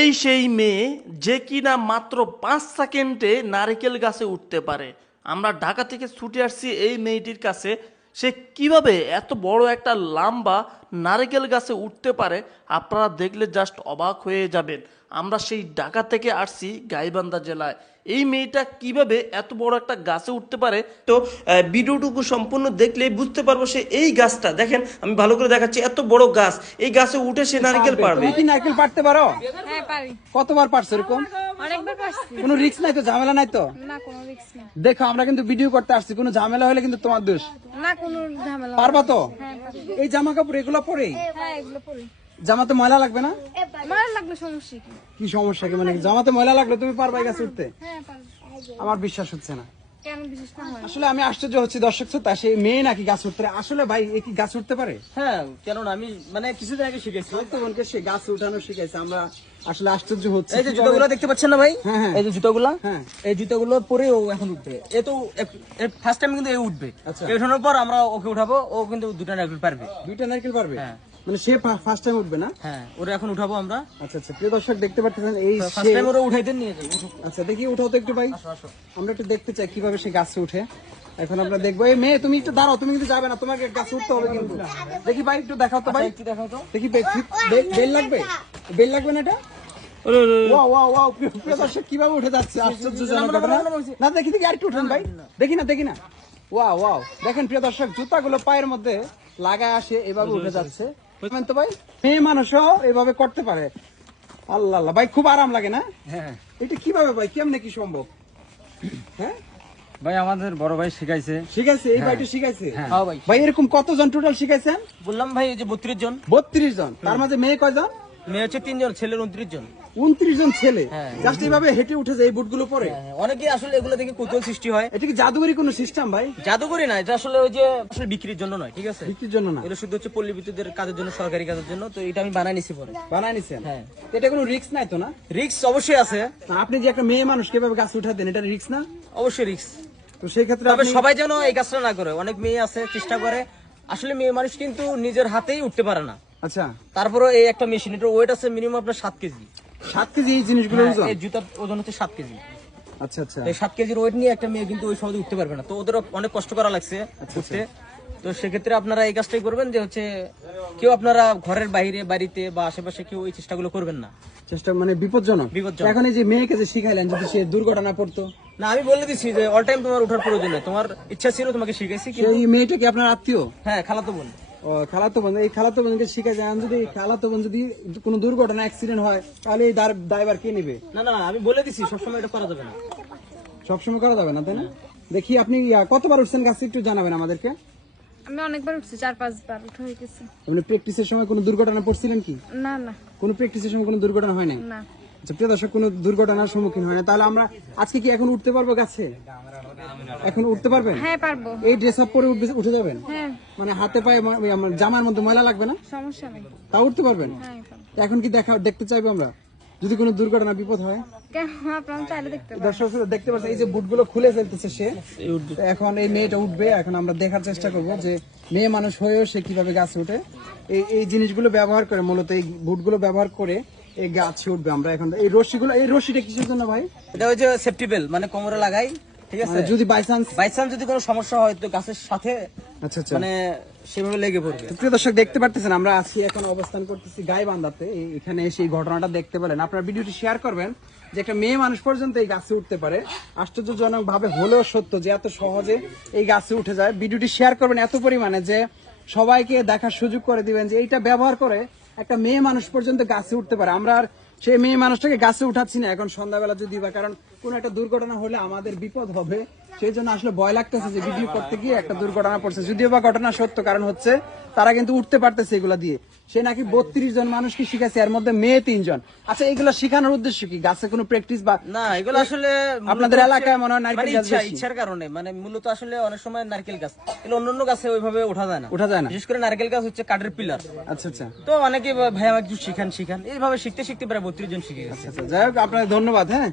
এই সেই মেয়ে যে কিনা মাত্র 5 সেকেন্ডে নারকেল গাছে উঠতে পারে। আমরা ঢাকা থেকে ছুটে আসছি এই মেয়েটির কাছে, সে কিভাবে এত বড় একটা লম্বা নারকেল গাছে উঠতে পারে আপনারা দেখলে জাস্ট অবাক হয়ে যাবেন। আমরা সেই ঢাকা থেকে আসছি গাইবান্ধা জেলায়। এই মেয়েটা কিভাবে এত বড় একটা গাছে উঠতে পারে, তো ভিডিওটুকু সম্পূর্ণ দেখলেই বুঝতে পারবো। সে এই গাছটা দেখেন, আমি ভালো করে দেখাচ্ছি, এত বড় গাছ, এই গাছে উঠে সে নারকেল পারবে। তুমি কি নারকেল পারতে পারো? হ্যাঁ পারি। কতবার পারছো এরকম? অনেকবার পারছি। কোনো রিস্ক নাই তো, ঝামেলা নাই তো? না কোনো রিস্ক নেই। দেখো আমরা কিন্তু ভিডিও করতে আসছি, কোনো ঝামেলা হলে কিন্তু তোমার দোষ। না কোনো ঝামেলা। পারবা তো? হ্যাঁ পারি। এই জামা কাপড় এগুলো পরেই হ্যাঁ এগুলো পরি। জামাতে ময়লা লাগবে না? মার লাগলে সমস্যা কি? কি সমস্যা কি, মানে জামাতে ময়লা লাগলে তুমি পারবা এই গাছে উঠতে? হ্যাঁ পারি। আমার বিশ্বাস হচ্ছে না। কেন বিশেষ না হয়? আসলে আমি আশ্চর্য হচ্ছি দর্শক শ্রোতা, সেই মেয়ে নাকি গাছ উঠতে পারে। আসলে ভাই এ কি গাছ উঠতে পারে? হ্যাঁ, কেননা আমি মানে কিছুদিন আগে শিখেছি। তো বোনকে সে গাছ উঠানো শিখাইছে, আমরা আসলে আশ্চর্য হচ্ছে। এই যে জুতাগুলো দেখতে পাচ্ছেন না ভাই? হ্যাঁ, হ্যাঁ। এই যে জুতাগুলো, হ্যাঁ। এই জুতাগুলো পরে ও এখন উঠবে। এ তো ফার্স্ট টাইম কিন্তু এ উঠবে। আচ্ছা। এ ওঠানোর পর আমরা ওকে উঠাবো, ও কিন্তু দুটো নারকেল পারবে। দুইটা নারকেল পারবে? হ্যাঁ। মানে সে ফার্স্ট টাইম উঠবে না? হ্যাঁ, ওরা এখন উঠাবো আমরা। আচ্ছা আচ্ছা, প্রিয় দর্শক দেখতে পাচ্ছেন এই ফার্স্ট সে। টাইম ওরা উঠাইতে নিয়ে যাবো। আচ্ছা দেখি, উঠাও তো একটু ভাই, আমরা একটু দেখতে চাই কিভাবে সে গাছে উঠে। এখন আমরা দেখবো। এই মেয়ে তুমি একটু দাঁড়াও, তুমি কিন্তু যাবে না, তোমাকে গাছে উঠতে হবে কিন্তু। দেখি ভাই একটু দেখাও তো ভাই, একটু দেখাও তো। দেখি বেল লাগবে, বেল লাগবে না এটা? ওয়াও ওয়াও ওয়াও, প্রিয় দর্শক কিভাবে উঠে যাচ্ছে, আশ্চর্যজনক ঘটনা। না দেখি দেখি আরেকটু উঠেন ভাই, দেখি না। ওয়াও ওয়াও, দেখেন প্রিয় দর্শক, জুতাগুলো পায়ের মধ্যে লাগায় আসে, এভাবে উঠে যাচ্ছে। বুঝলেন তো ভাই, মেয়ে মানুষও এভাবে করতে পারে। আল্লাহ আল্লাহ ভাই, খুব আরাম লাগে না? হ্যাঁ এটা কিভাবে ভাই, কেমনে কি সম্ভব? হ্যাঁ ভাই, আমাদের বড় ভাই শিখাইছে। শিখাইছে, এই ভাইটা শিখাইছে? হ্যাঁ ভাই। ভাই এরকম কতজন টোটাল শিখাইছেন? বললাম ভাই, এই যে 32 জন, 32 জন। তার মাঝে মেয়ে কয়জন? মেয়ে হচ্ছে 3 জন, ছেলের 29 জন। 29 জন ছেলে হ্যাঁ। জাস্ট এইভাবে হেঁটে উঠে যায় এই বুটগুলো পরে? হ্যাঁ, অনেকে আসলে এগুলো দেখে কৌতূহল সৃষ্টি হয়। এটা কি জাদুঘরি কোনো সিস্টেম ভাই? জাদুকরি না, এটা আসলে ওই যে আসলে বিক্রির জন্য নয়, ঠিক আছে? বিক্রির জন্য না, এটা শুধু হচ্ছে পল্লী বিদ্যুতের কাজের জন্য, সরকারি কাজের জন্য। তো এটা আমি বানাই নিছি পরে। বানায় নিছেন? হ্যাঁ। এটা কোনো রিস্ক নাই তো না? রিক্স অবশ্যই আছে, না, আপনি যে একটা মেয়ে মানুষ কিভাবে গাছ উঠা দেন, এটা রিস্ক না? অবশ্যই রিক্স। তো সেই ক্ষেত্রে তবে আপনি সবাই যেন এই কাজটা না করে। অনেক মেয়ে আছে চেষ্টা করে, আসলে মেয়ে মানুষ কিন্তু নিজের হাতেই উঠতে পারে না। আচ্ছা, তারপরে এই একটা মেশিন, এটার ওয়েট আছে মিনিমাম আপনার 7 কেজি। 7 কেজি এই জিনিসগুলো ওজন? এই জুতার ওজন হচ্ছে 7 কেজি। আচ্ছা আচ্ছা, এই 7 কেজির ওয়েট নিয়ে একটা মেয়ে কিন্তু ওই সহজে উঠতে পারবে না। তো ওদের অনেক কষ্ট করা লাগছে উঠতে। তো সেক্ষেত্রে আপনারা এই কাজটাই করবেন, যে হচ্ছে কেউ আপনারা ঘরের বাইরে, বাড়িতে বা আশেপাশে কেউ এই চেষ্টাগুলো করবেন না। চেষ্টা মানে বিপজ্জনক। বিপজ্জনক। এখন এই যে মেয়েকে যে শিখাইলেন, যদি সে দুর্ঘটনা পড়তো? না, আমি বলে দিচ্ছি যে অল টাইম তোমার ওঠার প্রয়োজন নেই। তোমার ইচ্ছা ছিল, তোমাকে শিখাইছি, কিন্তু সেই মেয়েটা কি আপনার আত্মীয়? হ্যাঁ, খালাতো বোন। ও খালাতো বোন। এই খালাতো বোনকে শিখে যায়, যদি খালাতো বোন যদি কোনো দুর্ঘটনা অ্যাক্সিডেন্ট হয়, তাহলে এই দায়ভার কে নেবে? না না, আমি বলে দিচ্ছি সবসময় এটা করা যাবে না। সবসময় করা যাবে না, তাই না? দেখি আপনি কতবার উঠছেন গাছে, একটু জানাবেন আমাদেরকে। আমি অনেকবার উঠছি, 4-5 বার উঠে হয়ে গেছে। আপনি প্র্যাকটিসের সময় কোনো দুর্ঘটনা পড়ছিলেন কি? না না কোনো প্র্যাকটিসের সময় কোনো দুর্ঘটনা হয় নাই? না। আচ্ছা, প্রিয় দর্শক, কোনো দুর্ঘটনার সম্মুখীন হয় না। তাহলে আমরা আজকে কি এখন উঠতে পারবো গাছে? এখন উঠতে পারবেন? হ্যাঁ পারবো। এই ড্রেস আপ পরে উঠে যাবেন? হ্যাঁ মানে হাতে পায়ে আমার জামার মধ্যে ময়লা লাগবে না? সমস্যা নেই। তা উঠতে পারবেন? হ্যাঁ পারবো। এখন কি দেখতে চাইবো আমরা, যদি কোনো দুর্ঘটনা বিপদ হয়? কেন আপনারা চাইলে দেখতে পারেন। দর্শক দেখতে পাচ্ছেন, এই যে বুটগুলো খুলে ফেলতেছে সে। তো এখন এই মেয়েটা উঠবে, এখন আমরা দেখার চেষ্টা করব যে মেয়ে মানুষ হয়েও সে কিভাবে গাছে উঠে। এই জিনিসগুলো ব্যবহার করে, মূলত এই বুটগুলো ব্যবহার করে এই গাছে উঠবে। আমরা এখন এই রশিটা কিসের জন্য ভাই? এটা ওই যে সেফটি বেল্ট, মানে কোমরে লাগাই, ঠিক আছে? মানে যদি বাই চান্স যদি কোনো সমস্যা হয় তো গাছের সাথে আচ্ছা আচ্ছা, মানে সেভাবে লেগে পড়বে। প্রিয় দর্শক দেখতে পারতেছেন, আমরা আছি এখন অবস্থান করতেছি গাইবান্ধাতে। এখানে এসে এই ঘটনাটা দেখতে পেলেন, আপনারা ভিডিওটি শেয়ার করবেন, যে একটা মেয়ে মানুষ পর্যন্ত এই গাছে উঠতে পারে। আশ্চর্যজনক ভাবে হলেও সত্য যে এত সহজে এই গাছে উঠে যায়। ভিডিওটি শেয়ার করবেন এত পরিমাণে যে সবাইকে দেখার সুযোগ করে দিবেন, যে এইটা ব্যবহার করে একটা মেয়ে মানুষ পর্যন্ত গাছে উঠতে পারে। আমরা আর সেই মেয়ে মানুষটাকে গাছে উঠাচ্ছি না এখন সন্ধ্যাবেলা, যদি বা কারণ কোন একটা দুর্ঘটনা হলে আমাদের বিপদ হবে, সেই জন্য আসলে ভয় লাগতেছে যে ভিডিও করতে গিয়ে একটা দুর্ঘটনা পড়ছে। যদিও বা ঘটনা সত্য, কারণ হচ্ছে তারা কিন্তু উঠতে পারতেছে এগুলা দিয়ে। সে নাকি 32 জন মানুষকে শিখাচ্ছে, এর মধ্যে মেয়ে 3 জন। আচ্ছা, এগুলো শেখানোর উদ্দেশ্য কি? গাছে কোনো প্র্যাকটিস বা না, এগুলো আসলে আপনাদের এলাকায় মনে হয় নারকেল মানে গাছ বেশি? ইচ্ছার কারণে, মানে মূলত আসলে অনেক সময় নারকেল গাছ, এগুলো অন্যান্য গাছে ওইভাবে ওঠা যায় না। উঠা যায় না? বিশেষ করে নারকেল গাছ হচ্ছে কাঠের পিলার। আচ্ছা আচ্ছা তো অনেকে ভাই আমাকে একটু শিখান, এইভাবে শিখতে শিখতে প্রায় 32 জন শিখে গেছে। আচ্ছা, যাই হোক আপনাদের ধন্যবাদ। হ্যাঁ।